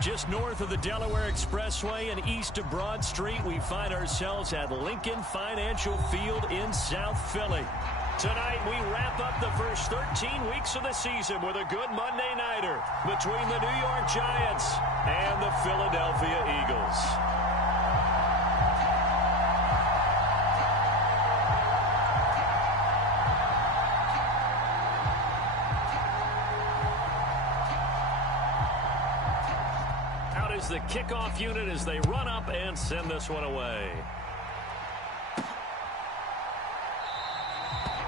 Just north of the Delaware Expressway and east of Broad Street, we find ourselves at Lincoln Financial Field in South Philly. Tonight, we wrap up the first 13 weeks of the season with a good Monday nighter between the New York Giants and the Philadelphia Eagles. The kickoff unit as they run up and send this one away.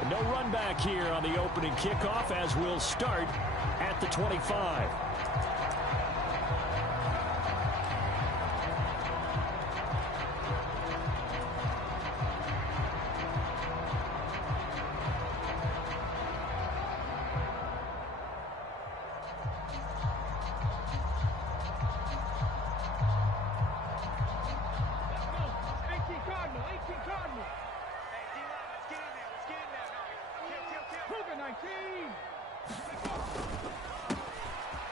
No run back here on the opening kickoff as we'll start at the 25.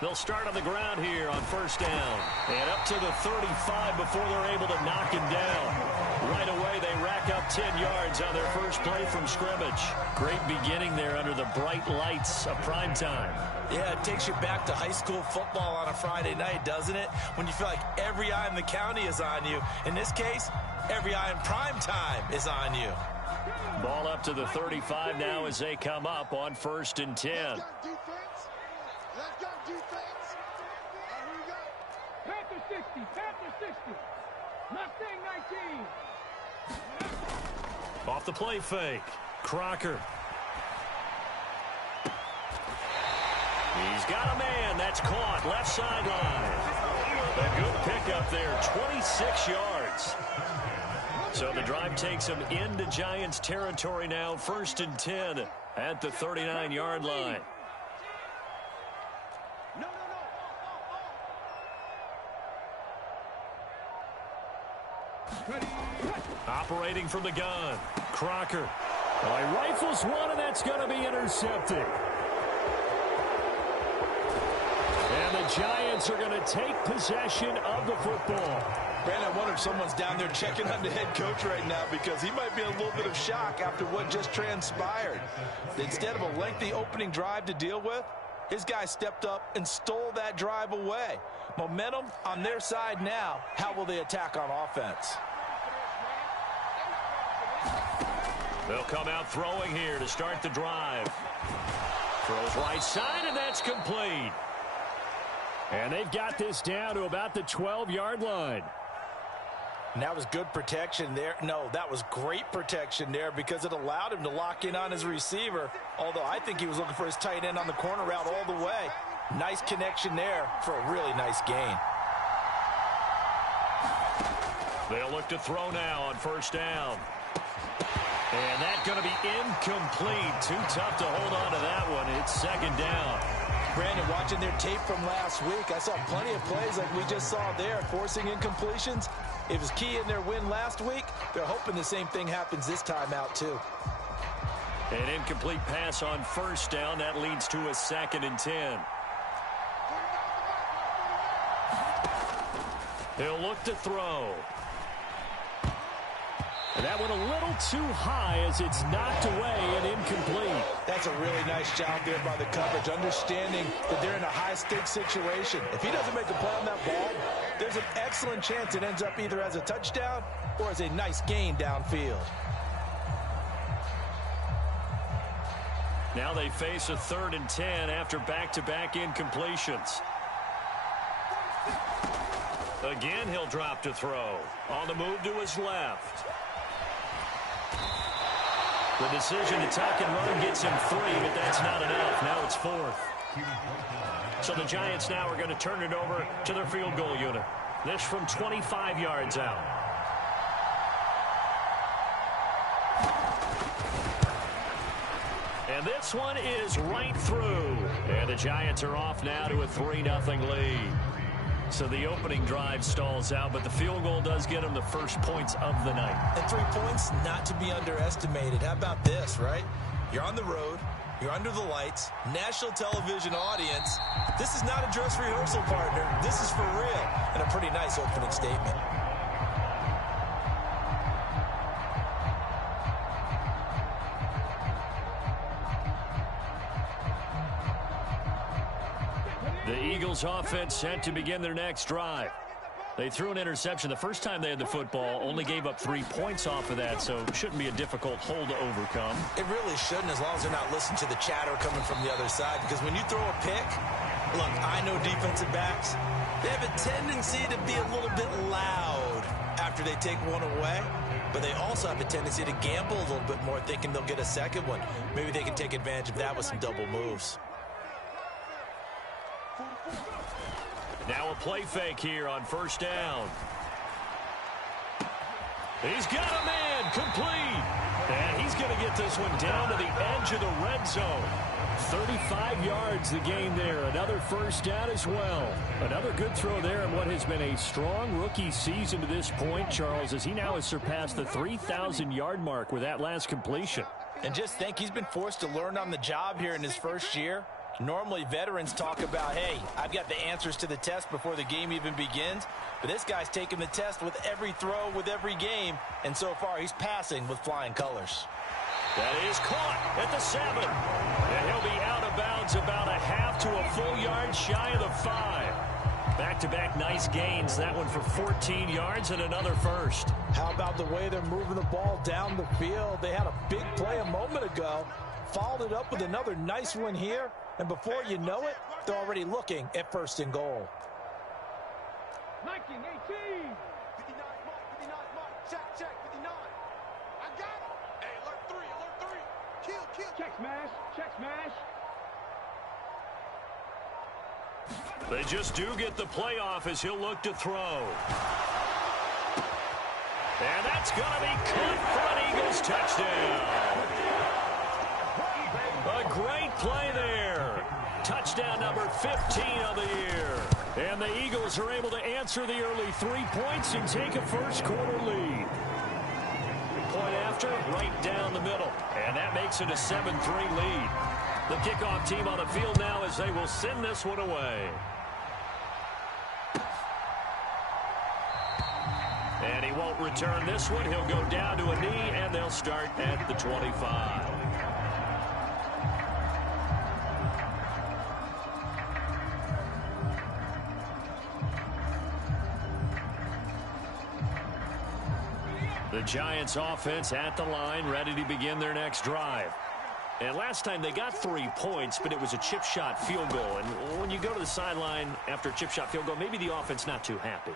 They'll start on the ground here on first down. And up to the 35 before they're able to knock him down. Right away, they rack up 10 yards on their first play from scrimmage. Great beginning there under the bright lights of prime time. Yeah, it takes you back to high school football on a Friday night, doesn't it? When you feel like every eye in the county is on you. In this case, every eye in prime time is on you. Ball up to the 35 now as they come up on first and 10. Off the play fake. Crocker. He's got a man. That's caught. Left sideline. A good pickup there. 26 yards. So the drive takes him into Giants territory now. First and 10 at the 39-yard line. Operating from the gun. Crocker. Well, he rifles one, and that's going to be intercepted. And the Giants are going to take possession of the football. Brandon, I wonder if someone's down there checking on the head coach right now because he might be in a little bit of shock after what just transpired. Instead of a lengthy opening drive to deal with, his guy stepped up and stole that drive away. Momentum on their side now. How will they attack on offense? They'll come out throwing here to start the drive. Throws right side, and that's complete. And they've got this down to about the 12-yard line. And that was good protection there. No, that was great protection there because it allowed him to lock in on his receiver. Although I think he was looking for his tight end on the corner route all the way. Nice connection there for a really nice gain. They'll look to throw now on first down. And that's going to be incomplete. Too tough to hold on to that one. It's second down. Brandon, watching their tape from last week, I saw plenty of plays like we just saw there, forcing incompletions. It was key in their win last week. They're hoping the same thing happens this time out, too. An incomplete pass on first down. That leads to a second and 10. He'll look to throw. And that went a little too high as it's knocked away and incomplete. That's a really nice job there by the coverage, understanding that they're in a high-stakes situation. If he doesn't make a play on that ball, there's an excellent chance it ends up either as a touchdown or as a nice gain downfield. Now they face a 3rd and 10 after back-to-back incompletions. Again, he'll drop to throw. On the move to his left. The decision to tuck and run gets him 3, but that's not enough. Now it's 4th. So the Giants now are going to turn it over to their field goal unit. This from 25 yards out. And this one is right through. And the Giants are off now to a 3-0 lead. So the opening drive stalls out, but the field goal does get them the first points of the night. And 3 points, not to be underestimated. How about this, right? You're on the road. You're under the lights, national television audience. This is not a dress rehearsal, partner. This is for real, and a pretty nice opening statement. The Eagles offense set to begin their next drive. They threw an interception the first time they had the football, only gave up 3 points off of that, so it shouldn't be a difficult hole to overcome. It really shouldn't, as long as they're not listening to the chatter coming from the other side, because when you throw a pick, look, I know defensive backs, they have a tendency to be a little bit loud after they take one away, but they also have a tendency to gamble a little bit more, thinking they'll get a second one. Maybe they can take advantage of that with some double moves. Now a play fake here on first down. He's got a man complete. And he's going to get this one down to the edge of the red zone. 35 yards the gain there. Another first down as well. Another good throw there in what has been a strong rookie season to this point, Charles, as he now has surpassed the 3,000-yard mark with that last completion. And just think, he's been forced to learn on the job here in his first year. Normally, veterans talk about, hey, I've got the answers to the test before the game even begins. But this guy's taking the test with every throw, with every game. And so far, he's passing with flying colors. That is caught at the 7. And he'll be out of bounds about a half to a full yard shy of the 5. Back-to-back nice gains. That one for 14 yards and another first. How about the way they're moving the ball down the field? They had a big play a moment ago. Followed it up with another nice one here. And before you know it, they're already looking at first and goal. 19, 18. 59 mark, check, 59. I got him. Hey, alert 3. Kill. Check smash. They just do get the playoff as he'll look to throw. And that's going to be caught for an Eagles touchdown. A great play there. Touchdown number 15 of the year. And the Eagles are able to answer the early 3 points and take a first quarter lead. Point after, right down the middle. And that makes it a 7-3 lead. The kickoff team on the field now as they will send this one away. And he won't return this one. He'll go down to a knee, and they'll start at the 25. The Giants offense at the line, ready to begin their next drive. And last time they got 3 points, but it was a chip shot field goal. And when you go to the sideline after a chip shot field goal, maybe the offense not too happy.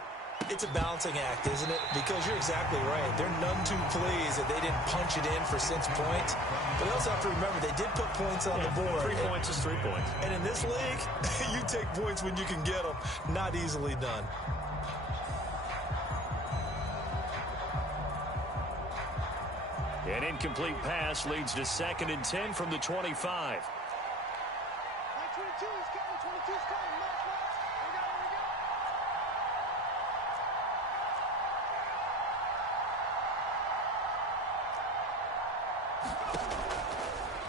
It's a balancing act, isn't it? Because you're exactly right. They're none too pleased that they didn't punch it in for 6 points. But they also have to remember they did put points on the board. 3 points is 3 points. And in this league, you take points when you can get them. Not easily done. An incomplete pass leads to 2nd and 10 from the 25. 22 is coming. 22 is coming.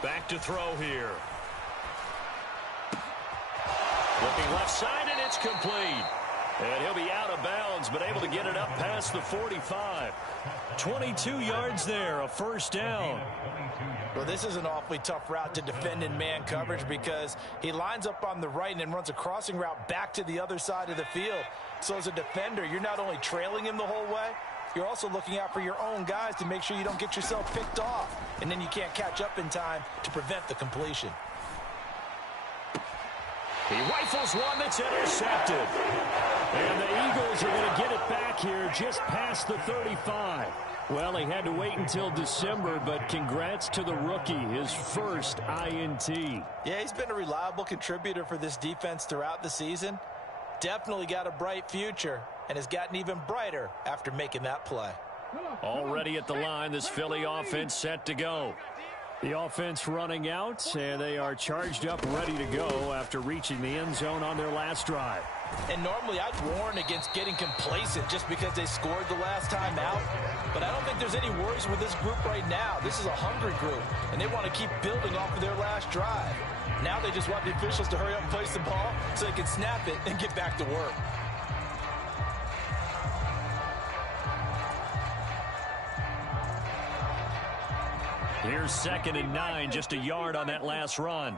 Back to throw here. Looking left side, and it's complete. And he'll be out of bounds, but able to get it up past the 45. 22 yards there, a first down. Well, this is an awfully tough route to defend in man coverage because he lines up on the right and then runs a crossing route back to the other side of the field. So as a defender, you're not only trailing him the whole way, you're also looking out for your own guys to make sure you don't get yourself picked off. And then you can't catch up in time to prevent the completion. He rifles one that's intercepted. And the Eagles are going to get it back here just past the 35. Well, he had to wait until December, but congrats to the rookie, his first INT. Yeah, he's been a reliable contributor for this defense throughout the season. Definitely got a bright future and has gotten even brighter after making that play. Already at the line, this Philly offense set to go. The offense running out, and they are charged up, ready to go after reaching the end zone on their last drive. And normally I'd warn against getting complacent just because they scored the last time out. But I don't think there's any worries with this group right now. This is a hungry group, and they want to keep building off of their last drive. Now they just want the officials to hurry up and place the ball so they can snap it and get back to work. Here's 2nd and 9, just a yard on that last run.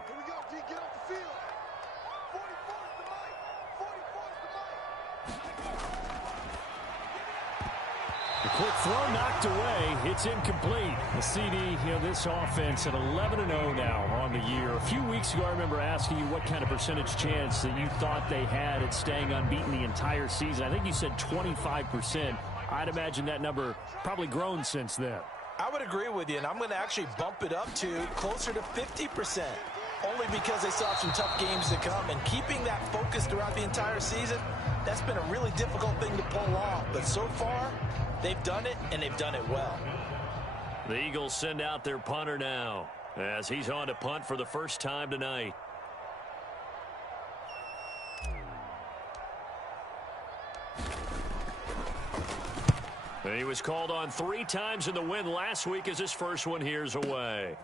The quick throw knocked away. It's incomplete. The CD, this offense at 11-0 now on the year. A few weeks ago, I remember asking you what kind of percentage chance that you thought they had at staying unbeaten the entire season. I think you said 25%. I'd imagine that number probably grown since then. I would agree with you, and I'm going to actually bump it up to closer to 50%. Only because they still have some tough games to come, and keeping that focus throughout the entire season, that's been a really difficult thing to pull off. But so far, they've done it, and they've done it well. The Eagles send out their punter now as he's on to punt for the first time tonight. He was called on 3 times in the win last week as his first one here's away.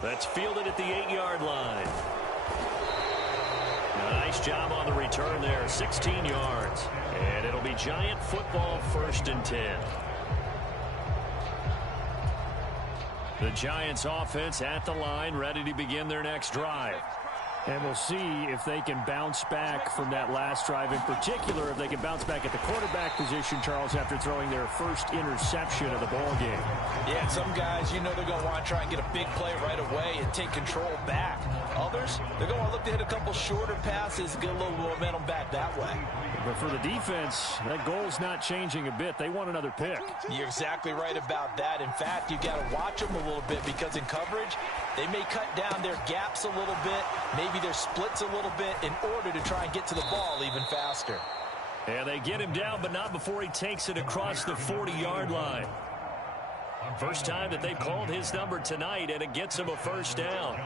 That's fielded at the 8-yard line. Nice job on the return there, 16 yards. And it'll be Giant football, 1st and 10. The Giants offense at the line, ready to begin their next drive. And we'll see if they can bounce back from that last drive, in particular if they can bounce back at the quarterback position, Charles, after throwing their first interception of the ball game. Yeah, some guys, they're going to want to try and get a big play right away and take control back. Others, they're going to look to hit a couple shorter passes, get a little momentum back that way. But for the defense, that goal's not changing a bit. They want another pick. You're exactly right about that. In fact, you got to watch them a little bit because in coverage, they may cut down their gaps a little bit, maybe their splits a little bit in order to try and get to the ball even faster. And they get him down, but not before he takes it across the 40-yard line. First time that they've called his number tonight, and it gets him a first down.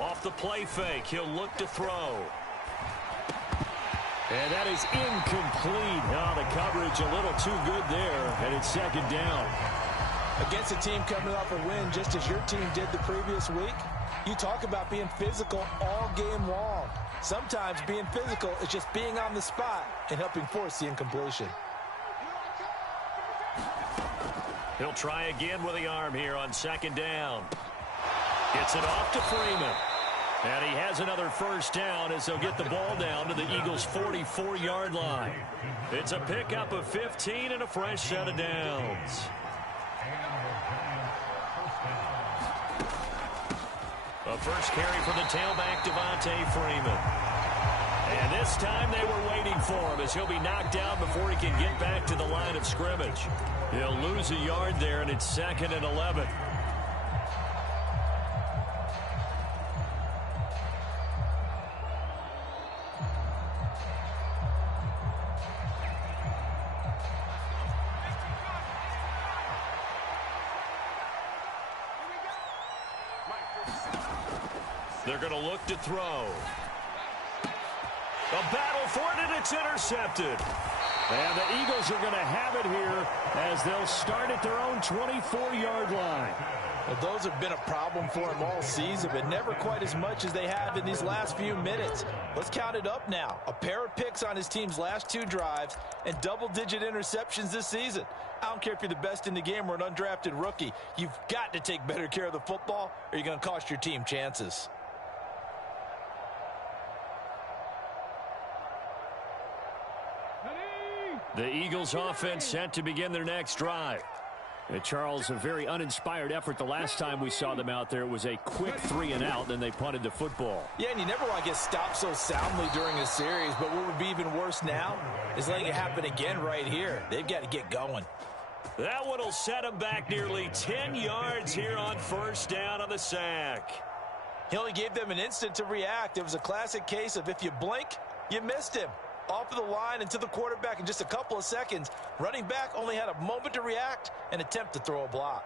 Off the play fake, he'll look to throw. And that is incomplete. Oh, the coverage a little too good there, and it's 2nd down. Against a team coming off a win just as your team did the previous week, you talk about being physical all game long. Sometimes being physical is just being on the spot and helping force the incompletion. He'll try again with the arm here on 2nd down. Gets it off to Freeman. And he has another first down as they'll get the ball down to the Eagles' 44-yard line. It's a pickup of 15 and a fresh set of downs. A first carry for the tailback, Devontae Freeman. And this time they were waiting for him as he'll be knocked down before he can get back to the line of scrimmage. He'll lose a yard there, and it's 2nd and 11. They're going to look to throw. A battle for it, and it's intercepted. And the Eagles are going to have it here as they'll start at their own 24-yard line. Well, those have been a problem for them all season, but never quite as much as they have in these last few minutes. Let's count it up now. A pair of picks on his team's last 2 drives and double-digit interceptions this season. I don't care if you're the best in the game or an undrafted rookie. You've got to take better care of the football or you're going to cost your team chances. The Eagles offense set to begin their next drive. Charles, a very uninspired effort the last time we saw them out there. It was a quick 3 and out, then they punted the football. Yeah, and you never want to get stopped so soundly during a series, but what would be even worse now is letting it happen again right here. They've got to get going. That one will set him back nearly 10 yards here on first down on the sack. He only gave them an instant to react. It was a classic case of if you blink, you missed him. Off of the line and to the quarterback in just a couple of seconds. Running back only had a moment to react and attempt to throw a block.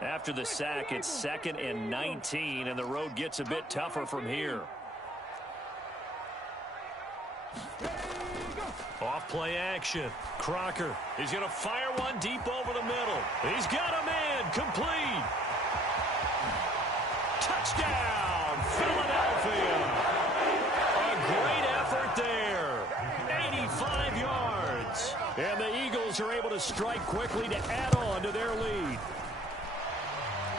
After the sack, it's 2nd and 19, and the road gets a bit tougher from here. Off play action. Crocker. He's going to fire one deep over the middle. He's got a man. Complete. Touchdown, Philadelphia. A great effort there. 85 yards. And the Eagles are able to strike quickly to add on to their lead.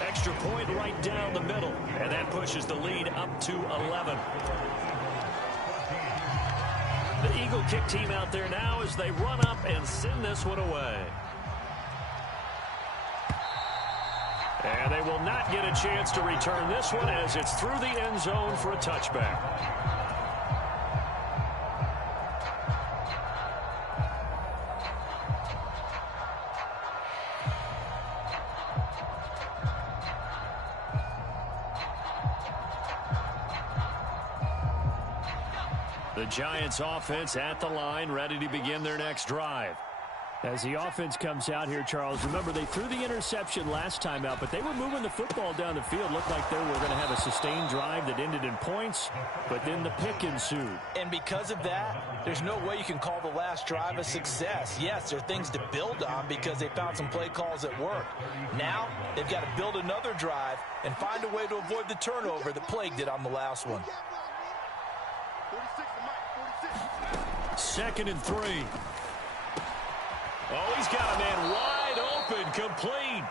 Extra point right down the middle. And that pushes the lead up to 11. The Eagle kick team out there now as they run up and send this one away. And they will not get a chance to return this one as it's through the end zone for a touchback. The Giants offense at the line, ready to begin their next drive. As the offense comes out here, Charles, remember they threw the interception last time out, but they were moving the football down the field. Looked like they were going to have a sustained drive that ended in points, but then the pick ensued. And because of that, there's no way you can call the last drive a success. Yes, there are things to build on because they found some play calls that worked. Now, they've got to build another drive and find a way to avoid the turnover that plagued it on the last one. 2nd and 3. Oh, he's got a man wide open, complete.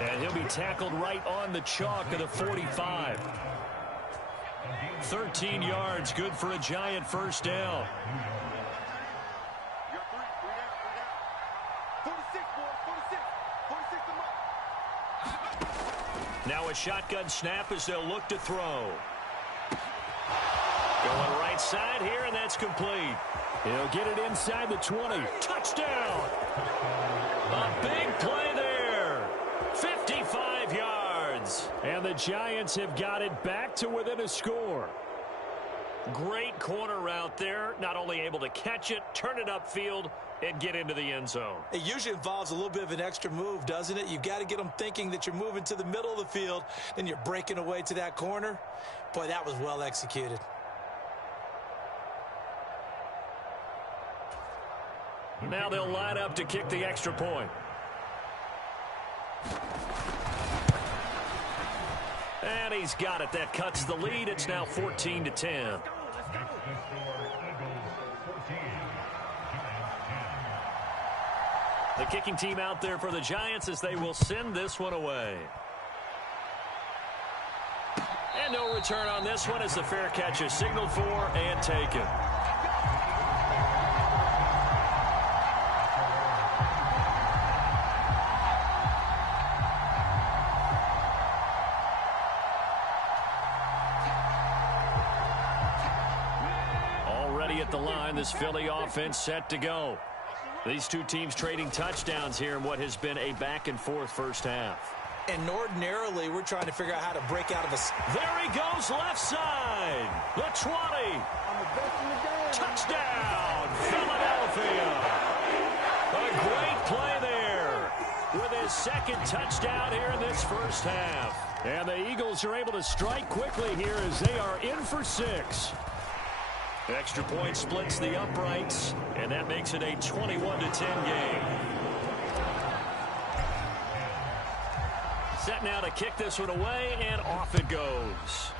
And he'll be tackled right on the chalk of the 45. 13 yards, good for a Giant first down. Now a shotgun snap as they'll look to throw. Going right side here, and that's complete. He'll get it inside the 20. Touchdown! A big play there. 55 yards. And the Giants have got it back to within a score. Great corner route there. Not only able to catch it, turn it upfield, and get into the end zone. It usually involves a little bit of an extra move, doesn't it? You've got to get them thinking that you're moving to the middle of the field, then you're breaking away to that corner. Boy, that was well executed. Now they'll line up to kick the extra point. And he's got it. That cuts the lead. It's now 14-10. The kicking team out there for the Giants as they will send this one away. And no return on this one as the fair catch is signaled for and taken. At the line, this Philly offense set to go. These two teams trading touchdowns here in what has been a back-and-forth first half. And ordinarily, we're trying to figure out how to break out of a... There he goes, left side. The 20. Touchdown, Philadelphia. A great play there with his second touchdown here in this first half. And the Eagles are able to strike quickly here as they are in for 6. Extra point splits the uprights, and that makes it a 21-10 game. Set now to kick this one away, and off it goes.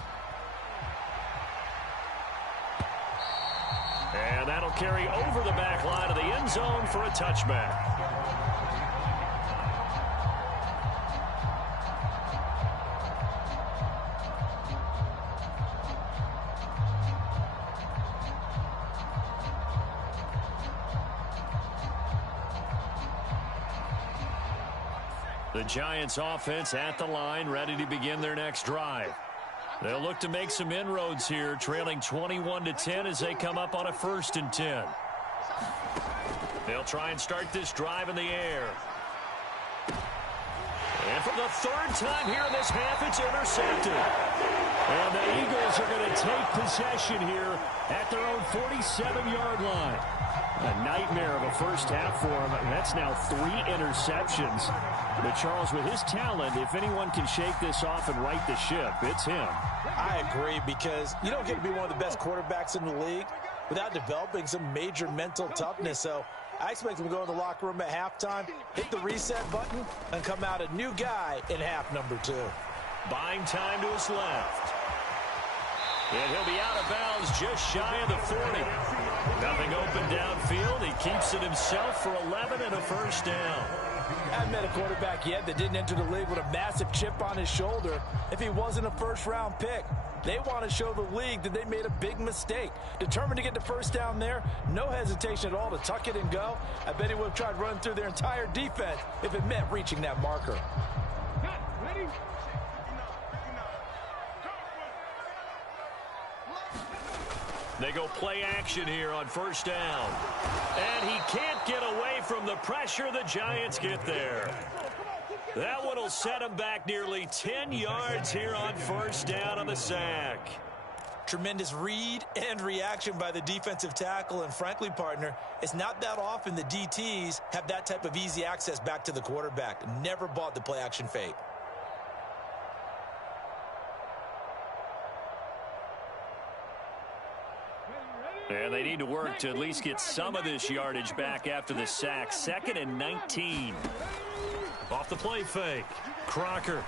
And that'll carry over the back line of the end zone for a touchback. The Giants offense at the line, ready to begin their next drive. They'll look to make some inroads here, trailing 21-10 as they come up on a 1st and 10. They'll try and start this drive in the air. And for the 3rd time here in this half, it's intercepted. And the Eagles are going to take possession here at their own 47-yard line. A nightmare of a first half for him. That's now 3 interceptions. But Charles, with his talent, if anyone can shake this off and right the ship, it's him. I agree, because you don't get to be one of the best quarterbacks in the league without developing some major mental toughness. So I expect him to go in the locker room at halftime, hit the reset button, and come out a new guy in half number 2. Buying time to his left. And he'll be out of bounds just shy of the 40. Nothing open downfield. He keeps it himself for 11 and a first down. I haven't met a quarterback yet that didn't enter the league with a massive chip on his shoulder if he wasn't a first-round pick. They want to show the league that they made a big mistake. Determined to get the first down there, no hesitation at all to tuck it and go. I bet he would have tried running through their entire defense if it meant reaching that marker. Ready? They go play action here on first down. And he can't get away from the pressure. The Giants get there. That one will set him back nearly 10 yards here on first down on the sack. Tremendous read and reaction by the defensive tackle. And frankly, partner, it's not that often the DTs have that type of easy access back to the quarterback. Never bought the play action fake. And they need to work to at least get some of this yardage back after the sack. 2nd and 19. Off the play fake. Crocker.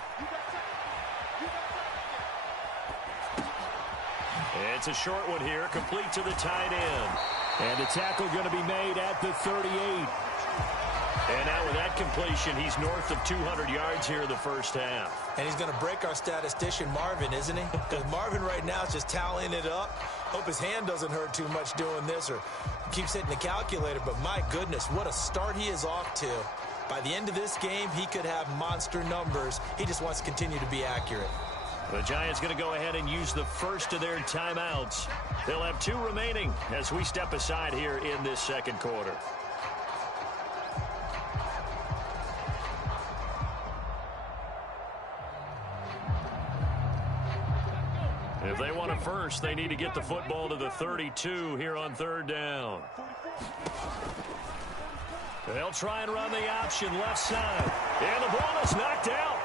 It's a short one here, complete to the tight end. And the tackle going to be made at the 38. And now with that completion, he's north of 200 yards here in the first half. And he's going to break our statistician, Marvin, isn't he? Because Marvin right now is just tallying it up. Hope his hand doesn't hurt too much doing this or keeps hitting the calculator. But my goodness, what a start he is off to. By the end of this game, he could have monster numbers. He just wants to continue to be accurate. The Giants going to go ahead and use the first of their timeouts. They'll have 2 remaining as we step aside here in this second quarter. If they want a first, they need to get the football to the 32 here on third down. They'll try and run the option left side. And the ball is knocked out.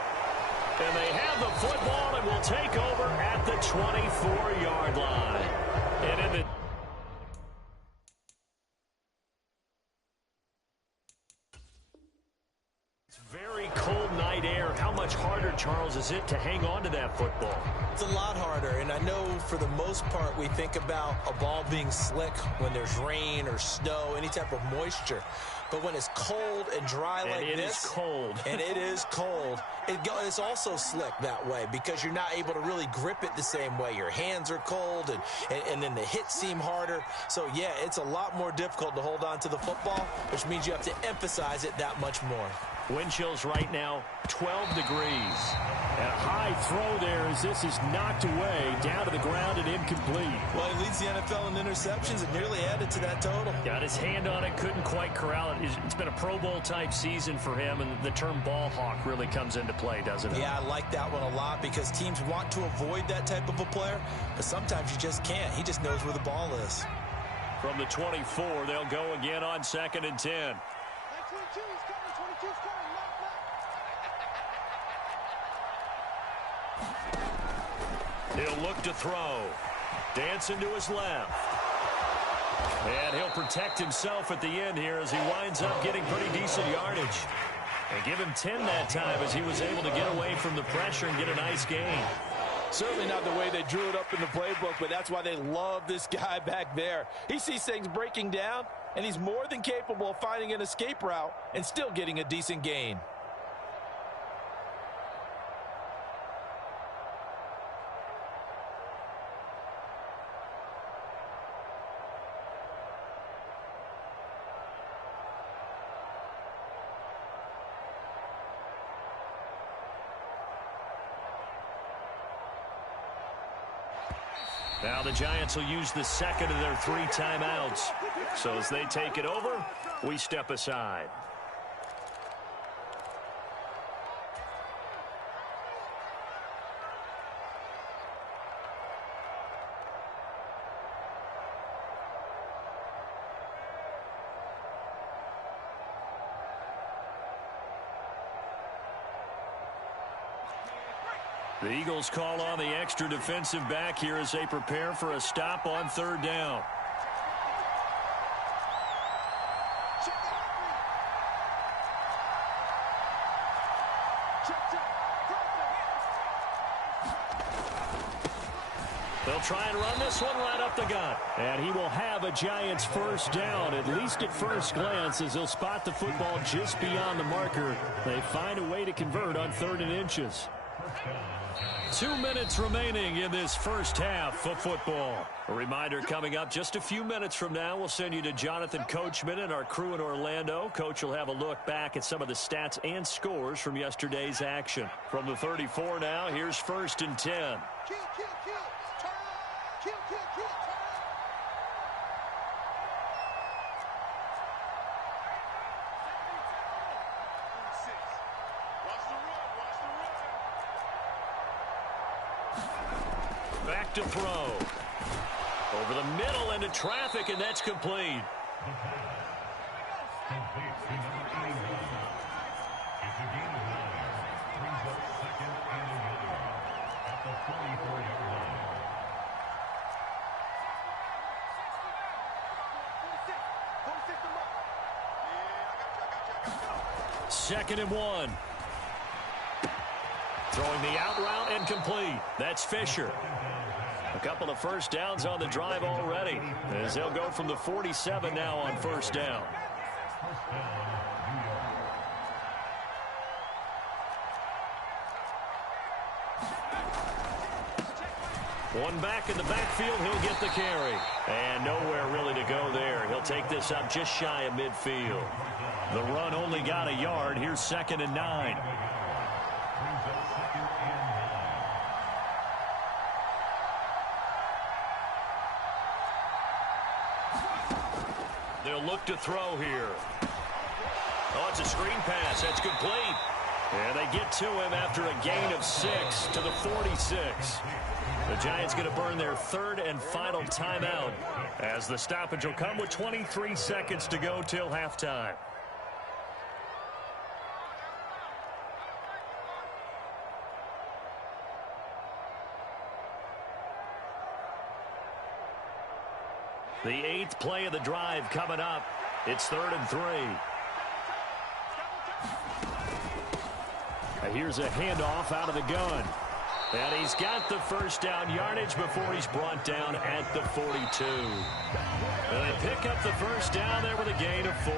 And they have the football and will take over at the 24-yard line. And in the very cold night air. How much harder, Charles, is it to hang on to that football? It's a lot harder, and I know for the most part we think about a ball being slick when there's rain or snow, any type of moisture. But when it's cold and dry like this, it is cold. And it is cold, it's also slick that way because you're not able to really grip it the same way. Your hands are cold, and then the hits seem harder. So, yeah, it's a lot more difficult to hold on to the football, which means you have to emphasize it that much more. Wind chills right now, 12 degrees. And a high throw there as this is knocked away, down to the ground and incomplete. Well, he leads the NFL in interceptions and nearly added to that total. Got his hand on it, couldn't quite corral it. It's been a Pro Bowl-type season for him, and the term ball hawk really comes into play, doesn't it? Yeah, I like that one a lot because teams want to avoid that type of a player, but sometimes you just can't. He just knows where the ball is. From the 24, they'll go again on 2nd and 10. He'll look to throw. Dancing to his left. And he'll protect himself at the end here as he winds up getting pretty decent yardage. And give him 10 that time as he was able to get away from the pressure and get a nice gain. Certainly not the way they drew it up in the playbook, but that's why they love this guy back there. He sees things breaking down, and he's more than capable of finding an escape route and still getting a decent gain. Now the Giants will use the second of their 3 timeouts. So as they take it over, we step aside. The Eagles call on the extra defensive back here as they prepare for a stop on third down. They'll try and run this one right up the gut. And he will have a Giants first down, at least at first glance, as they'll spot the football just beyond the marker. They find a way to convert on 3rd and inches. 2 minutes remaining in this first half of football. A reminder coming up just a few minutes from now, we'll send you to Jonathan Coachman and our crew in Orlando. Coach will have a look back at some of the stats and scores from yesterday's action. From the 34 now, here's 1st and 10. Kill, kill, kill. Turn. Kill, kill, kill. Turn. Watch the run. Watch the run. Back to throw. Over the middle into traffic, and that's complete. Second and 1. Throwing the out route and complete. That's Fisher. A couple of first downs on the drive already, as they'll go from the 47 now on first down. One back in the backfield, he'll get the carry. And nowhere really to go there. He'll take this up just shy of midfield. The run only got a yard. Here's 2nd and 9. They'll look to throw here. Oh, it's a screen pass. That's complete. And they get to him after a gain of 6 to the 46. The Giants going to burn their 3rd and final timeout, as the stoppage will come with 23 seconds to go till halftime. The 8th play of the drive coming up. It's 3rd and 3. Here's a handoff out of the gun. And he's got the first down yardage before he's brought down at the 42. And they pick up the first down there with a gain of 4.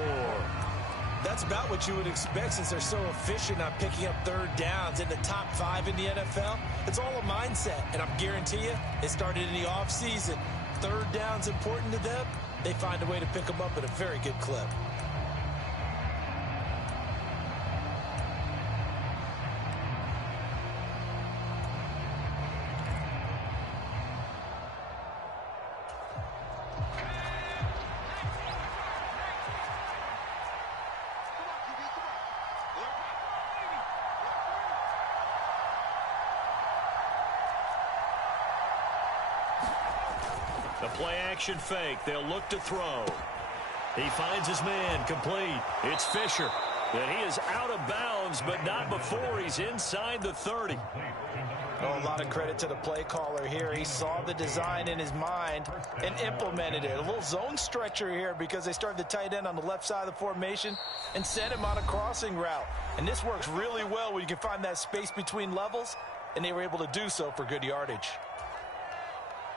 That's about what you would expect, since they're so efficient on picking up 3rd downs in the top 5 in the NFL. It's all a mindset, and I guarantee you, it started in the offseason. 3rd down's important to them. They find a way to pick them up at a very good clip. The play-action fake. They'll look to throw. He finds his man. Complete. It's Fisher. And he is out of bounds, but not before he's inside the 30. Oh, a lot of credit to the play caller here. He saw the design in his mind and implemented it. A little zone stretcher here, because they started the tight end on the left side of the formation and sent him on a crossing route. And this works really well when you can find that space between levels, and they were able to do so for good yardage.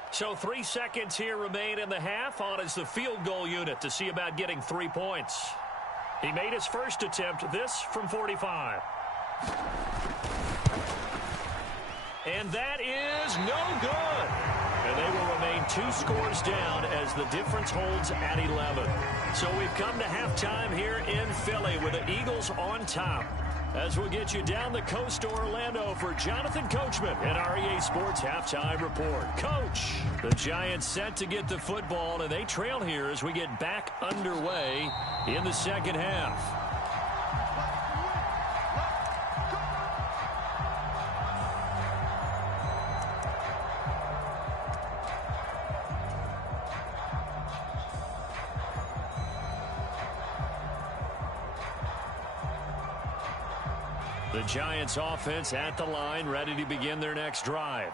So 3 seconds here remain in the half. On is the field goal unit to see about getting 3 points. He made his first attempt, this from 45. And that is no good. And they will remain 2 scores down as the difference holds at 11. So we've come to halftime here in Philly with the Eagles on top. As we'll get you down the coast to Orlando for Jonathan Coachman and our EA Sports Halftime Report. Coach, the Giants set to get the football, and they trail here as we get back underway in the second half. The Giants offense at the line, ready to begin their next drive.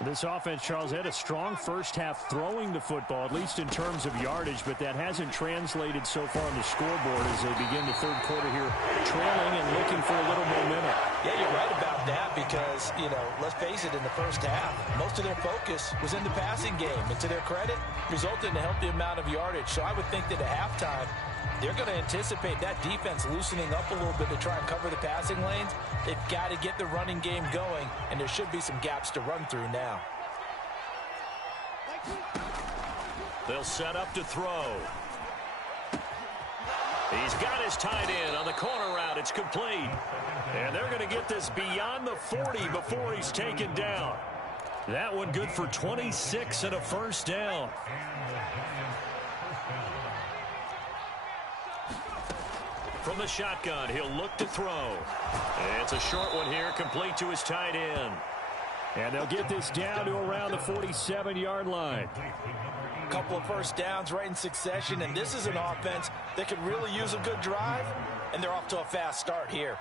This offense, Charles, had a strong first half throwing the football, at least in terms of yardage, but that hasn't translated so far on the scoreboard as they begin the third quarter here, trailing and looking for a little momentum. Yeah, you're right about that because, let's face it, in the first half, most of their focus was in the passing game. And to their credit, resulted in a healthy amount of yardage. So I would think that at halftime, they're going to anticipate that defense loosening up a little bit to try and cover the passing lanes. They've got to get the running game going, and there should be some gaps to run through now. They'll set up to throw. He's got his tight end on the corner route. It's complete. And they're going to get this beyond the 40 before he's taken down. That one good for 26 and a first down. From the shotgun, he'll look to throw. It's a short one here, complete to his tight end. And they'll get this down to around the 47-yard line. A couple of first downs right in succession, and this is an offense that could really use a good drive, and they're off to a fast start here.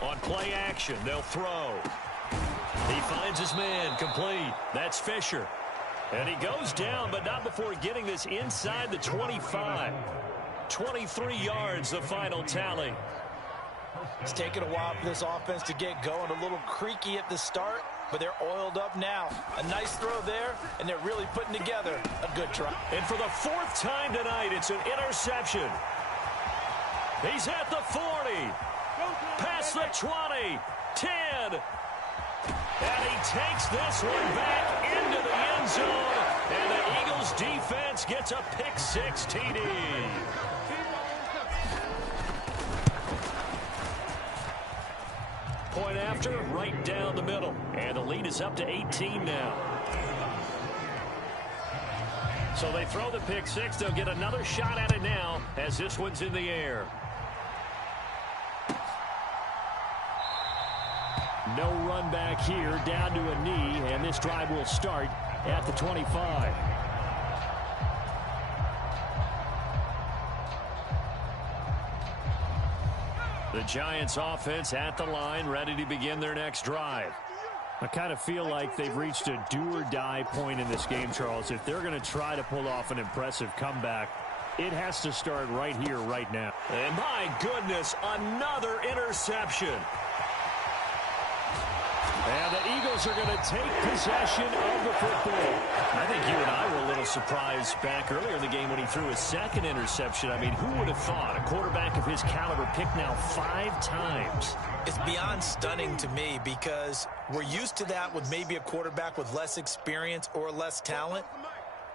On play action, they'll throw. He finds his man, complete. That's Fisher. And he goes down, but not before getting this inside the 25. 23 yards, the final tally. It's taken a while for this offense to get going. A little creaky at the start, but they're oiled up now. A nice throw there, and they're really putting together a good try. And for the fourth time tonight, it's an interception. He's at the 40. Past the 20. 10. And he takes this one back into the end zone. And the Eagles defense gets a pick-six TD. Point after, right down the middle. And the lead is up to 18 now. So they throw the pick-six. They'll get another shot at it now as this one's in the air. No run back here, down to a knee, and this drive will start at the 25. The Giants offense at the line, ready to begin their next drive. I kind of feel like they've reached a do-or-die point in this game, Charles. If they're going to try to pull off an impressive comeback, it has to start right here, right now. And my goodness, another interception. And the Eagles are going to take possession of the football. I think you and I were a little surprised back earlier in the game when he threw his second interception. I mean, who would have thought a quarterback of his caliber picked now 5 times? It's beyond stunning to me because we're used to that with maybe a quarterback with less experience or less talent.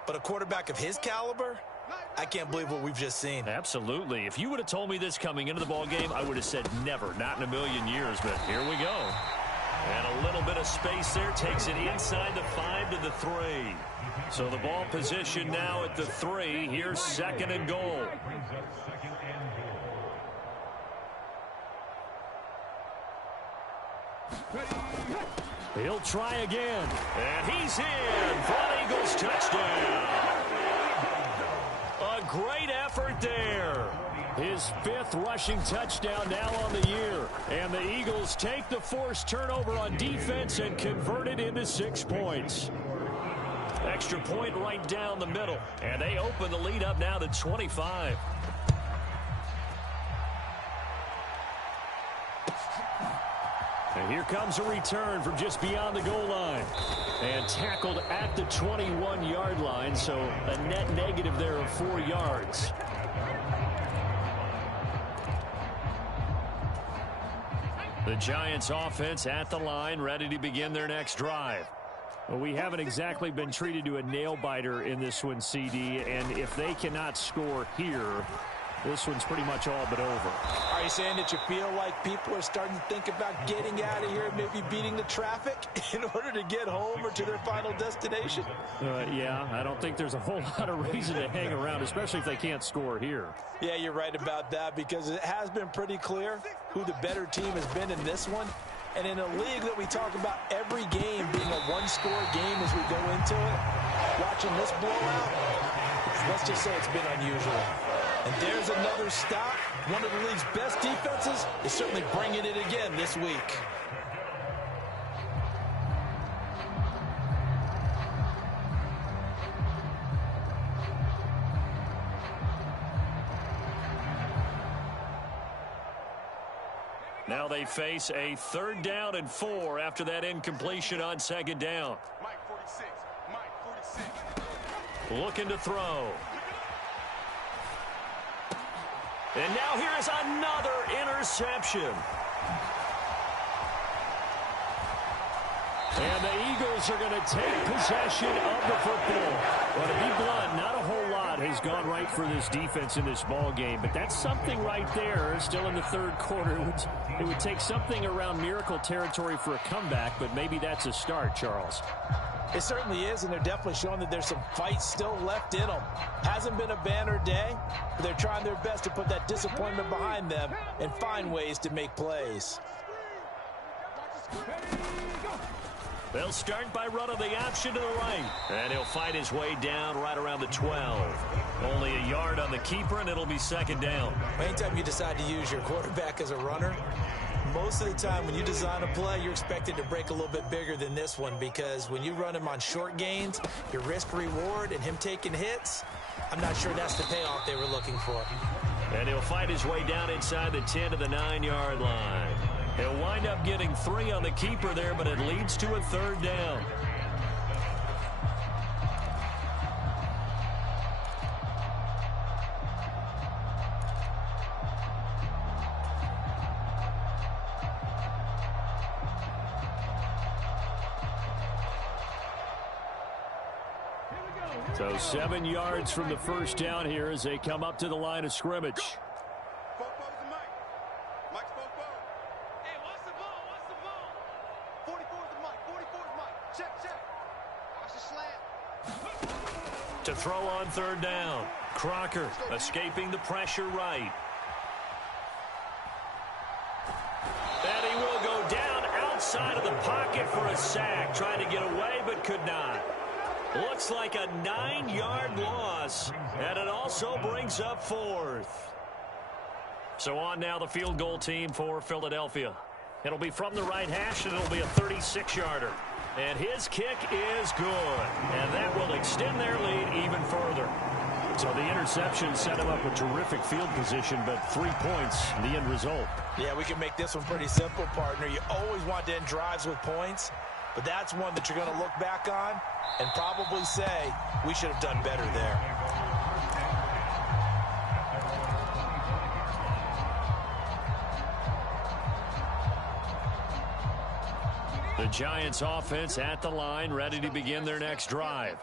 But a quarterback of his caliber, I can't believe what we've just seen. Absolutely. If you would have told me this coming into the ballgame, I would have said never, not in a million years. But here we go. And a little bit of space there, takes it inside the 5 to the 3. So the ball position now at the 3. Here's second and goal. He'll try again. And he's in for an Eagles touchdown. A great effort there. His 5th rushing touchdown now on the year. And the Eagles take the forced turnover on defense and convert it into 6 points. Extra point right down the middle. And they open the lead up now to 25. And here comes a return from just beyond the goal line. And tackled at the 21-yard line, so a net negative there of 4 yards. The Giants offense at the line, ready to begin their next drive. Well, we haven't exactly been treated to a nail-biter in this one, CD, and if they cannot score here, this one's pretty much all but over. Are you saying that you feel like people are starting to think about getting out of here, maybe beating the traffic in order to get home or to their final destination? Yeah, I don't think there's a whole lot of reason to hang around, especially if they can't score here. Yeah, you're right about that because it has been pretty clear who the better team has been in this one. And in a league that we talk about every game being a one-score game as we go into it, watching this blowout, let's just say it's been unusual. And there's another stop. One of the league's best defenses is certainly bringing it again this week. Now they face a 3rd down and 4 after that incompletion on 2nd down. Mike 46. Mike 46. Looking to throw. And now here is another interception. And the Eagles are going to take possession of the football. Well, to be blunt, not a whole lot has gone right for this defense in this ball game, but that's something right there. Still in the 3rd quarter. It would take something around miracle territory for a comeback, but maybe that's a start, Charles. It certainly is, and they're definitely showing that there's some fight still left in them. Hasn't been a banner day, but they're trying their best to put that disappointment behind them and find ways to make plays. They'll start by running the option to the right. And he'll fight his way down right around the 12. Only a yard on the keeper, and it'll be 2nd down. Anytime you decide to use your quarterback as a runner, most of the time when you design a play, you're expected to break a little bit bigger than this one, because when you run him on short gains, your risk-reward and him taking hits, I'm not sure that's the payoff they were looking for. And he'll fight his way down inside the 10 to the 9-yard line. He'll wind up getting 3 on the keeper there, but it leads to a 3rd down. So 7 yards from the 1st down here as they come up to the line of scrimmage. To throw on 3rd down. Crocker escaping the pressure right. And he will go down outside of the pocket for a sack. Trying to get away but could not. Looks like a 9-yard loss. And it also brings up 4th. So on now the field goal team for Philadelphia. It'll be from the right hash, and it'll be a 36-yarder. And his kick is good. And that will extend their lead even further. So the interception set him up with terrific field position, but 3 points, the end result. Yeah, we can make this one pretty simple, partner. You always want to end drives with points, but that's one that you're going to look back on and probably say, we should have done better there. The Giants offense at the line, ready to begin their next drive.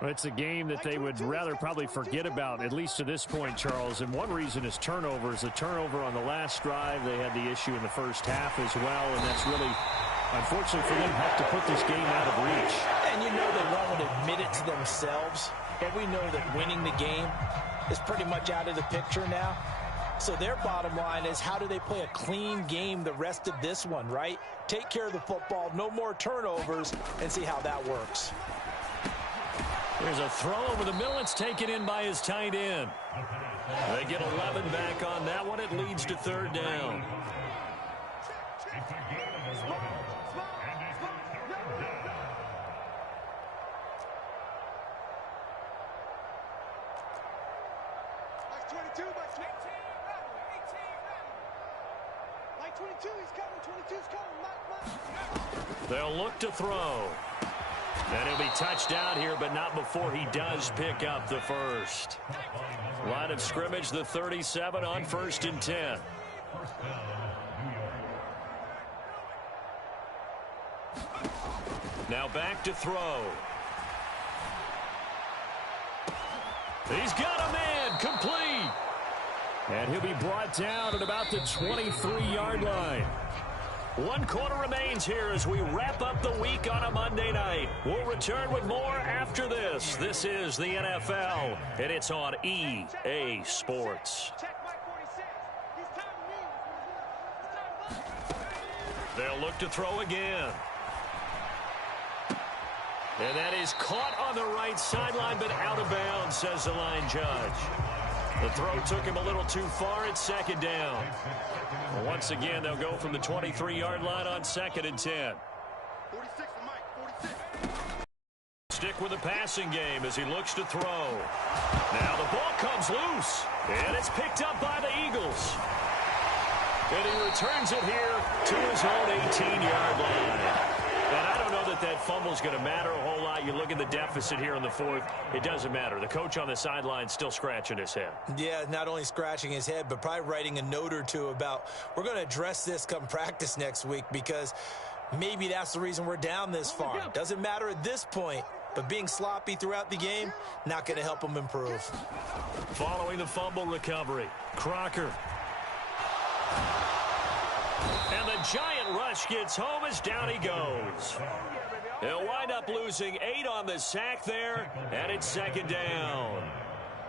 Well, it's a game that they would rather probably forget about, at least to this point, Charles. And one reason is turnovers. The turnover on the last drive, they had the issue in the first half as well. And that's really, unfortunately for them, helped to put this game out of reach. And you know they won't admit it to themselves. But we know that winning the game is pretty much out of the picture now. So their bottom line is, how do they play a clean game the rest of this one, right? Take care of the football, no more turnovers, and see how that works. There's a throw over the middle. It's taken in by his tight end. They get 11 back on that one. It leads to 3rd down. They'll look to throw. And he'll be touched down here, but not before he does pick up the first. Line of scrimmage, the 37 on 1st and 10. Now back to throw. He's got a man, complete. And he'll be brought down at about the 23-yard line. 1 quarter remains here as we wrap up the week on a Monday night. We'll return with more after this. This is the NFL, and it's on EA Sports. They'll look to throw again. And that is caught on the right sideline, but out of bounds, says the line judge. The throw took him a little too far at second down. Well, once again, they'll go from the 23-yard line on 2nd and 10. 46 to Mike, 46. Stick with the passing game as he looks to throw. Now the ball comes loose, and it's picked up by the Eagles. And he returns it here to his own 18-yard line. And I don't know that that fumble's going to matter a whole lot. You look at the deficit here in the 4th. It doesn't matter. The coach on the sideline still scratching his head. Yeah, not only scratching his head, but probably writing a note or two about we're going to address this come practice next week because maybe that's the reason we're down this far. Doesn't matter at this point, but being sloppy throughout the game, not going to help him improve. Following the fumble recovery, Crocker. And the giant rush gets home as down he goes. He'll wind up losing 8 on the sack there, and it's 2nd down.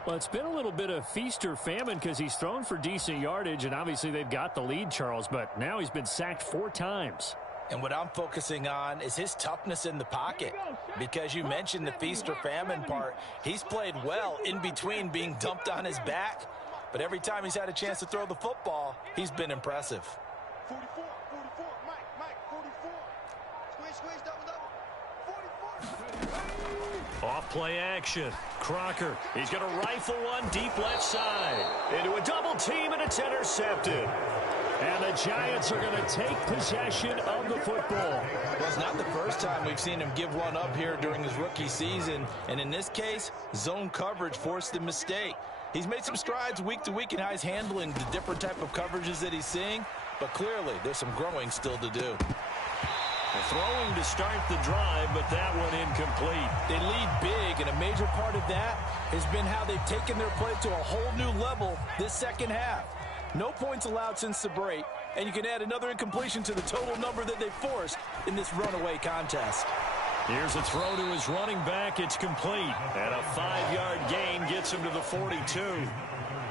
Well, it's been a little bit of feast or famine because he's thrown for decent yardage, and obviously they've got the lead, Charles, but now he's been sacked 4 times. And what I'm focusing on is his toughness in the pocket. Because you mentioned the feast or famine part, he's played well in between being dumped on his back. But every time he's had a chance to throw the football, he's been impressive. 44, Mike, 44. Squeeze, double. 44. Off play action. Crocker. He's going to rifle one deep left side. Into a double team, and it's intercepted. And the Giants are going to take possession of the football. Well, it's not the first time we've seen him give one up here during his rookie season. And in this case, zone coverage forced the mistake. He's made some strides week to week in how he's handling the different type of coverages that he's seeing. But clearly, there's some growing still to do. Throwing to start the drive, but that one incomplete. They lead big, and a major part of that has been how they've taken their play to a whole new level this second half. No points allowed since the break, and you can add another incompletion to the total number that they forced in this runaway contest. Here's a throw to his running back. It's complete. And a 5-yard gain gets him to the 42.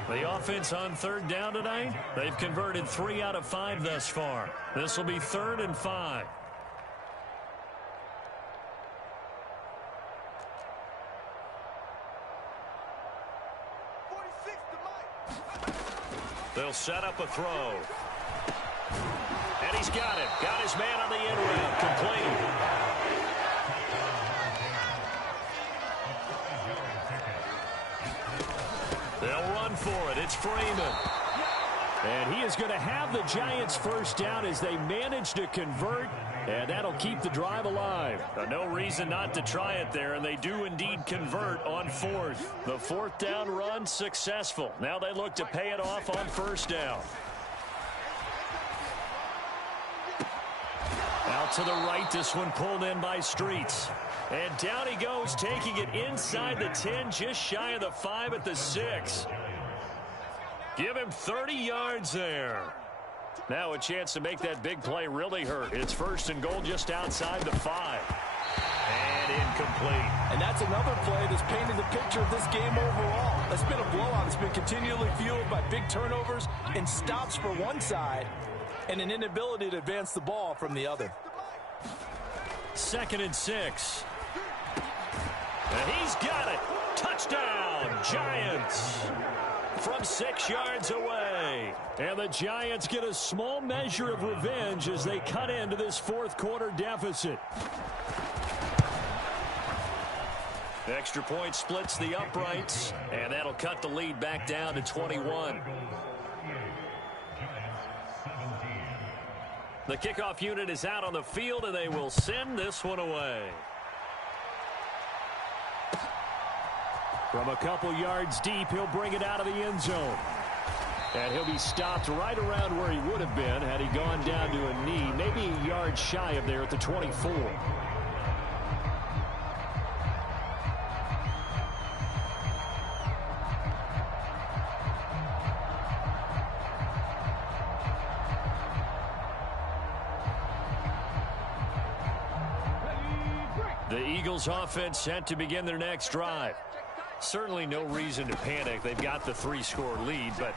The offense on 3rd down tonight, they've converted 3 out of 5 thus far. This will be 3rd and 5. They'll set up a throw. And he's got it. Got his man on the end route. Complete. They'll run for it. It's Freeman. And he is going to have the Giants first down as they manage to convert, and that'll keep the drive alive. No reason not to try it there, and they do indeed convert on 4th. The 4th down run successful. Now they look to pay it off on 1st down. Out to the right, this one pulled in by Streets. And down he goes, taking it inside the 10, just shy of the 5 at the 6. Give him 30 yards there. Now a chance to make that big play really hurt. It's 1st and goal just outside the 5. And incomplete. And that's another play that's painted the picture of this game overall. It's been a blowout. It's been continually fueled by big turnovers and stops for one side and an inability to advance the ball from the other. 2nd and 6. And he's got it. Touchdown, Giants. From 6 yards away. And the Giants get a small measure of revenge as they cut into this 4th quarter deficit. The extra point splits the uprights, and that'll cut the lead back down to 21. The kickoff unit is out on the field, and they will send this one away. From a couple yards deep, he'll bring it out of the end zone. And he'll be stopped right around where he would have been had he gone down to a knee, maybe a yard shy of there at the 24. The Eagles offense set to begin their next drive. Certainly no reason to panic. They've got the 3-score lead, but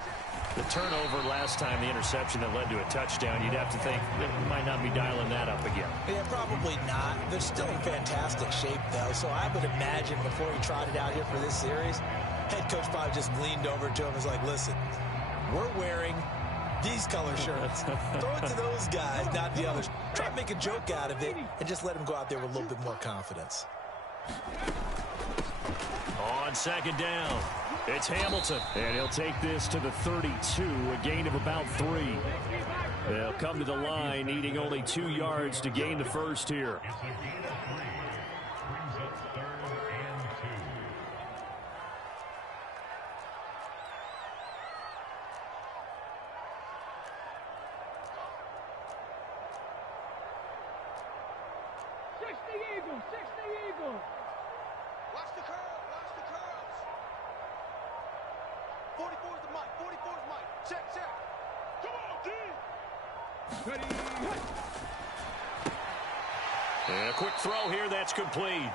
the turnover last time, the interception that led to a touchdown, you'd have to think they might not be dialing that up again. Yeah, probably not. They're still in fantastic shape, though, so I would imagine before he trotted out here for this series, Head coach probably just leaned over to him and was like, listen, we're wearing these color shirts. Throw it to those guys, not the others. Try to make a joke out of it and just let them go out there with a little bit more confidence. On second down, it's Hamilton. And he'll take this to the 32, a gain of about 3. They'll come to the line, needing only 2 yards to gain the first here. Watch the curls, watch the curls. 44's the mic, 44's mic. Check, check. Come on, D. Ready. And a quick throw here, that's complete.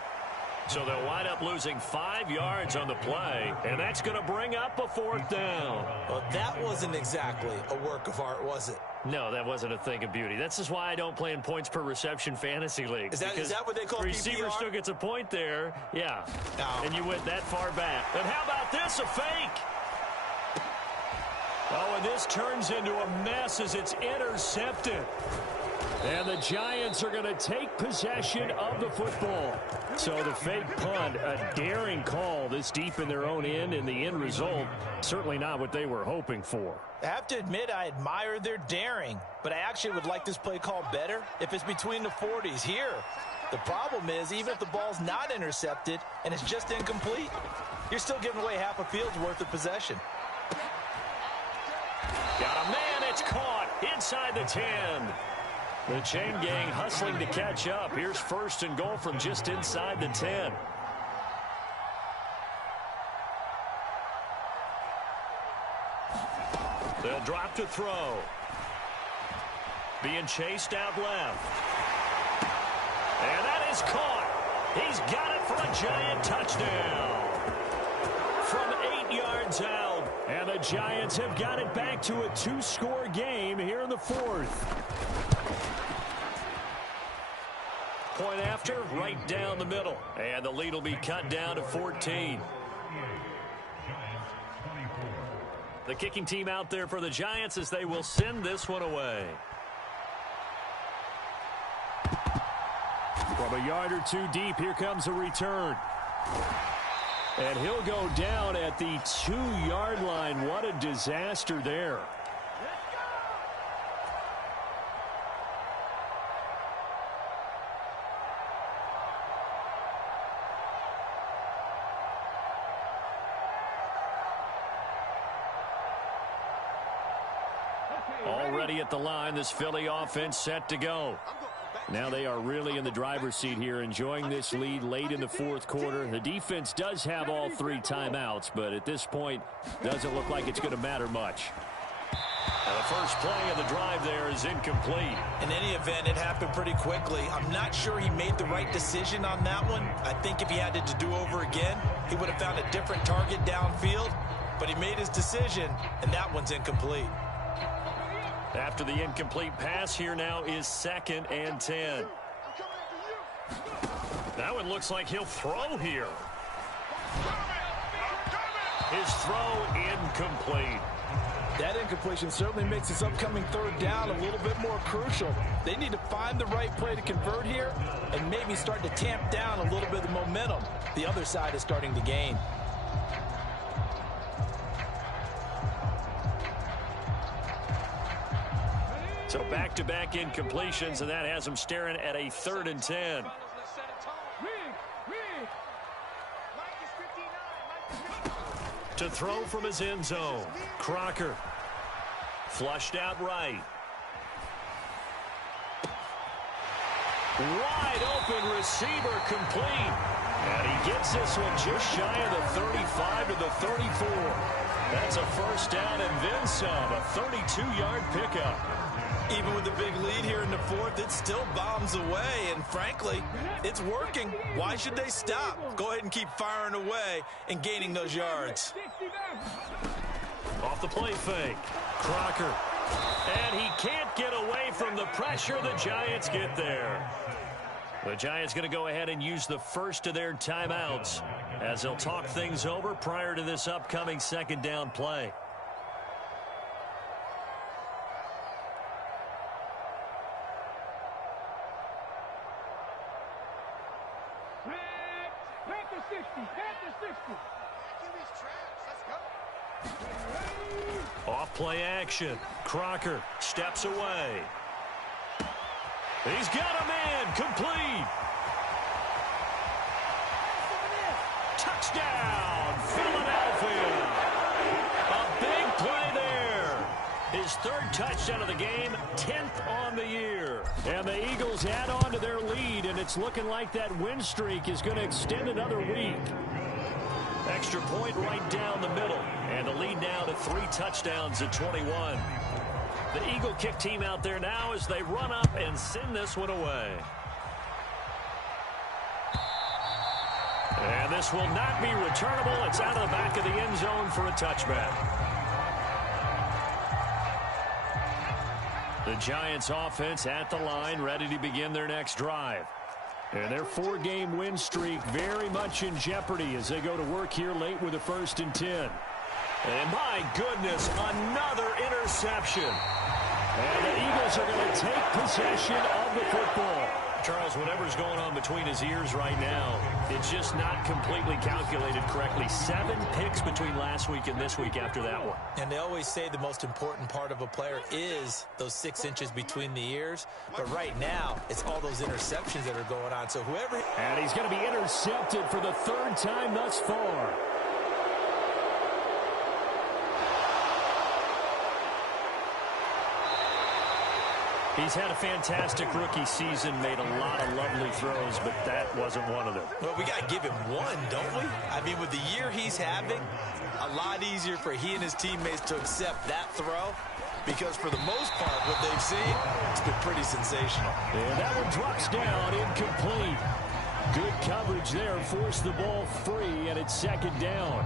So they'll wind up losing 5 yards on the play, and that's going to bring up a 4th down. Well, that wasn't exactly a work of art, was it? No, that wasn't a thing of beauty. That's just why I don't play in points per reception fantasy leagues. Is that what they call the receiver PPR? still gets a point there, yeah, No. and you went that far back. And how about this, a fake? Oh, and this turns into a mess as it's intercepted. And the Giants are going to take possession of the football. So the fake punt, a daring call this deep in their own end, and the end result, certainly not what they were hoping for. I have to admit I admire their daring, but I actually would like this play called better if it's between the 40s here. The problem is, even if the ball's not intercepted and it's just incomplete, you're still giving away half a field's worth of possession. Got a man, it's caught inside the 10. The chain gang hustling to catch up. Here's 1st and goal from just inside the 10. They'll drop to throw. Being chased out left. And that is caught. He's got it for a Giant touchdown. From 8 yards out. And the Giants have got it back to a 2-score game here in the 4th. Point after, right down the middle. And the lead will be cut down to 14. The kicking team out there for the Giants as they will send this one away. From a yard or 2 deep, here comes a return. And he'll go down at the 2-yard line. What a disaster there. Already at the line, this Philly offense set to go. Now they are really in the driver's seat here, enjoying this lead late in the 4th quarter. The defense does have all 3 timeouts, but at this point, doesn't look like it's going to matter much. And the first play of the drive there is incomplete. In any event, it happened pretty quickly. I'm not sure he made the right decision on that one. I think if he had it to do over again, he would have found a different target downfield. But he made his decision, and that one's incomplete. After the incomplete pass, here now is 2nd and 10. That one looks like he'll throw here. His throw incomplete. That incompletion certainly makes this upcoming 3rd down a little bit more crucial. They need to find the right play to convert here and maybe start to tamp down a little bit of momentum. The other side is starting to gain. So back-to-back incompletions, and that has them staring at a 3rd and 10. To throw from his end zone, Crocker. Flushed out right. Wide open receiver complete. And he gets this one just shy of the 35 to the 34. That's a 1st down and then some, a 32-yard pickup. Even with the big lead here in the 4th, it still bombs away, and frankly, it's working. Why should they stop? Go ahead and keep firing away and gaining those yards. Off the play fake, Crocker. And he can't get away from the pressure. The Giants get there. The Giants going to go ahead and use the first of their timeouts. as they'll talk things over prior to this upcoming second down play. Panther 60, Panther 60. Off play action. Crocker steps away. He's got a man. Complete. Touchdown, Philadelphia. A big play there. His third touchdown of the game, 10th on the year. And the Eagles add on to their lead, and it's looking like that win streak is going to extend another week. Extra point right down the middle, and the lead now to 3 touchdowns at 21. The Eagle kick team out there now as they run up and send this one away. And this will not be returnable. It's out of the back of the end zone for a touchback. The Giants offense at the line, ready to begin their next drive. And their 4-game win streak very much in jeopardy as they go to work here late with a 1st and 10. And my goodness, another interception. And the Eagles are going to take possession of the football. Charles, whatever's going on between his ears right now, it's just not completely calculated correctly. 7 picks between last week and this week after that one. And they always say the most important part of a player is those 6 inches between the ears. But right now, it's all those interceptions that are going on. So whoever... And he's going to be intercepted for the 3rd time thus far. He's had a fantastic rookie season, made a lot of lovely throws, but that wasn't one of them. Well, we got to give him one, don't we? I mean, with the year he's having, a lot easier for he and his teammates to accept that throw, because for the most part, what they've seen, it's been pretty sensational. And that one drops down, incomplete. Good coverage there, forced the ball free, and it's 2nd down.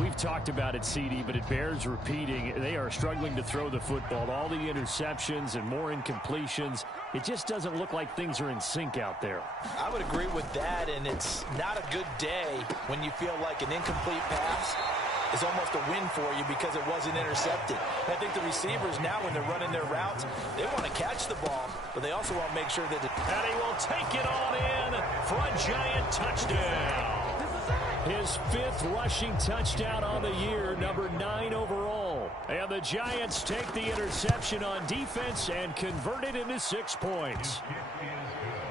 We've talked about it, CD, but it bears repeating. They are struggling to throw the football. All the interceptions and more incompletions. It just doesn't look like things are in sync out there. I would agree with that, and it's not a good day when you feel like an incomplete pass is almost a win for you because it wasn't intercepted. I think the receivers now, when they're running their routes, they want to catch the ball, but they also want to make sure that... And he will take it on in for a Giant touchdown. His 5th rushing touchdown on the year, number 9 overall. And the Giants take the interception on defense and convert it into 6 points.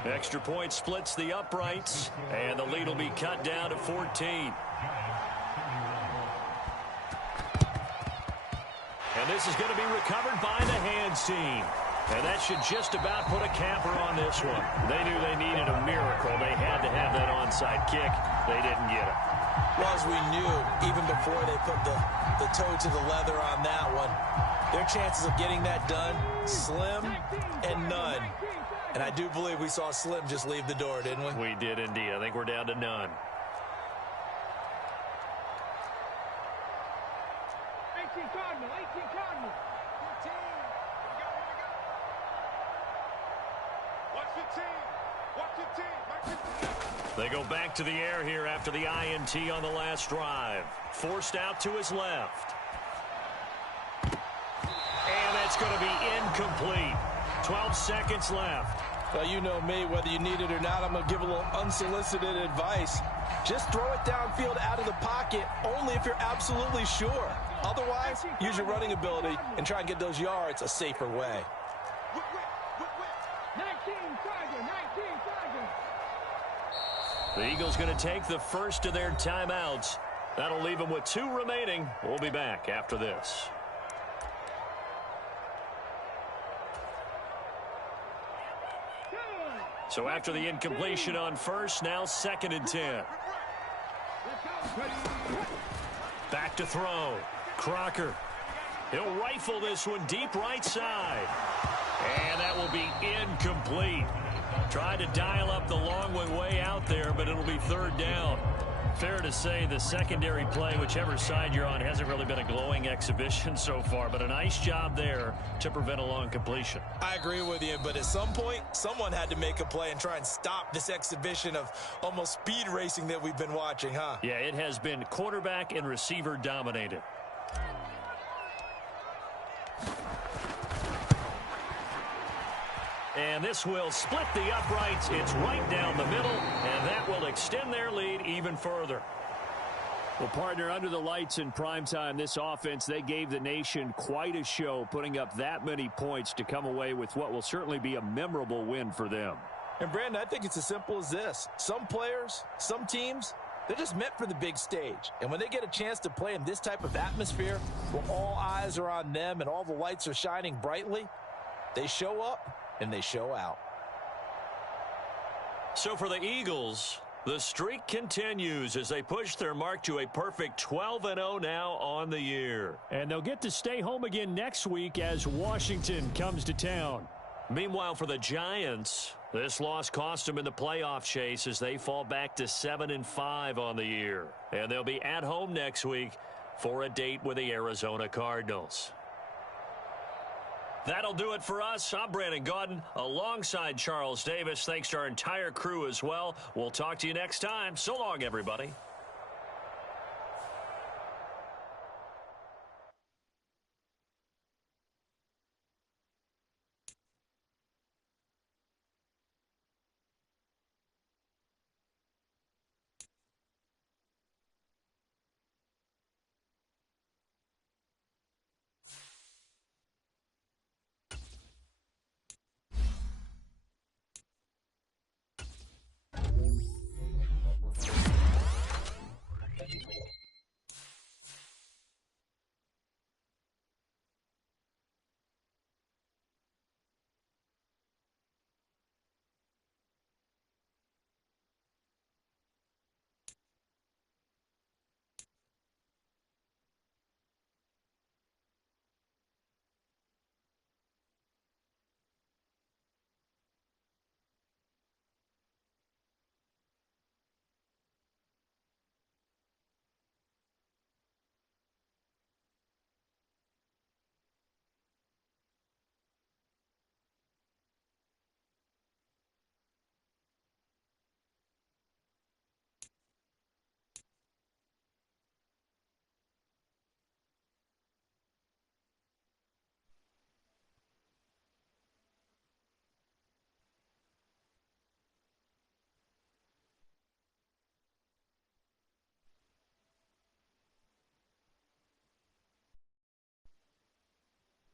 Extra point splits the uprights, and the lead will be cut down to 14. And this is going to be recovered by the hands team. And that should just about put a capper on this one. They knew they needed a miracle. They had to have that onside kick. They didn't get it. Well, as we knew, even before they put the toe to the leather on that one, their chances of getting that done, slim and none. And I do believe we saw Slim just leave the door, didn't we? We did indeed. I think we're down to none. 18 Cardinal, 18 Cardinal. 15. Here we go. Watch 15. Watch 15. Mark 15. They go back to the air here after the INT on the last drive. Forced out to his left. And that's going to be incomplete. 12 seconds left. Well, you know me, whether you need it or not, I'm going to give a little unsolicited advice. Just throw it downfield out of the pocket, only if you're absolutely sure. Otherwise, use your running ability and try and get those yards a safer way. 19 Tiger, 19 Tiger. The Eagles going to take the first of their timeouts. That'll leave them with 2 remaining. We'll be back after this. So after the incompletion on first, now 2nd and 10. Back to throw. Crocker. He'll rifle this one deep right side. And that will be incomplete. Tried to dial up the long one way out there, but it'll be 3rd down. Fair to say the secondary play, whichever side you're on, hasn't really been a glowing exhibition so far, but a nice job there to prevent a long completion. I agree with you, but at some point, someone had to make a play and try and stop this exhibition of almost speed racing that we've been watching, huh? Yeah, it has been quarterback and receiver dominated. And this will split the uprights. It's right down the middle, and that will extend their lead even further. Well, partner, under the lights in primetime, this offense, they gave the nation quite a show, putting up that many points to come away with what will certainly be a memorable win for them. And, Brandon, I think it's as simple as this. Some players, some teams, they're just meant for the big stage. And when they get a chance to play in this type of atmosphere, where all eyes are on them and all the lights are shining brightly, they show up and they show out. So for the Eagles, the streak continues as they push their mark to a perfect 12-0 now on the year. And they'll get to stay home again next week as Washington comes to town. Meanwhile, for the Giants, this loss cost them in the playoff chase as they fall back to 7-5 on the year. And they'll be at home next week for a date with the Arizona Cardinals. That'll do it for us. I'm Brandon Gaudin alongside Charles Davis. Thanks to our entire crew as well. We'll talk to you next time. So long, everybody.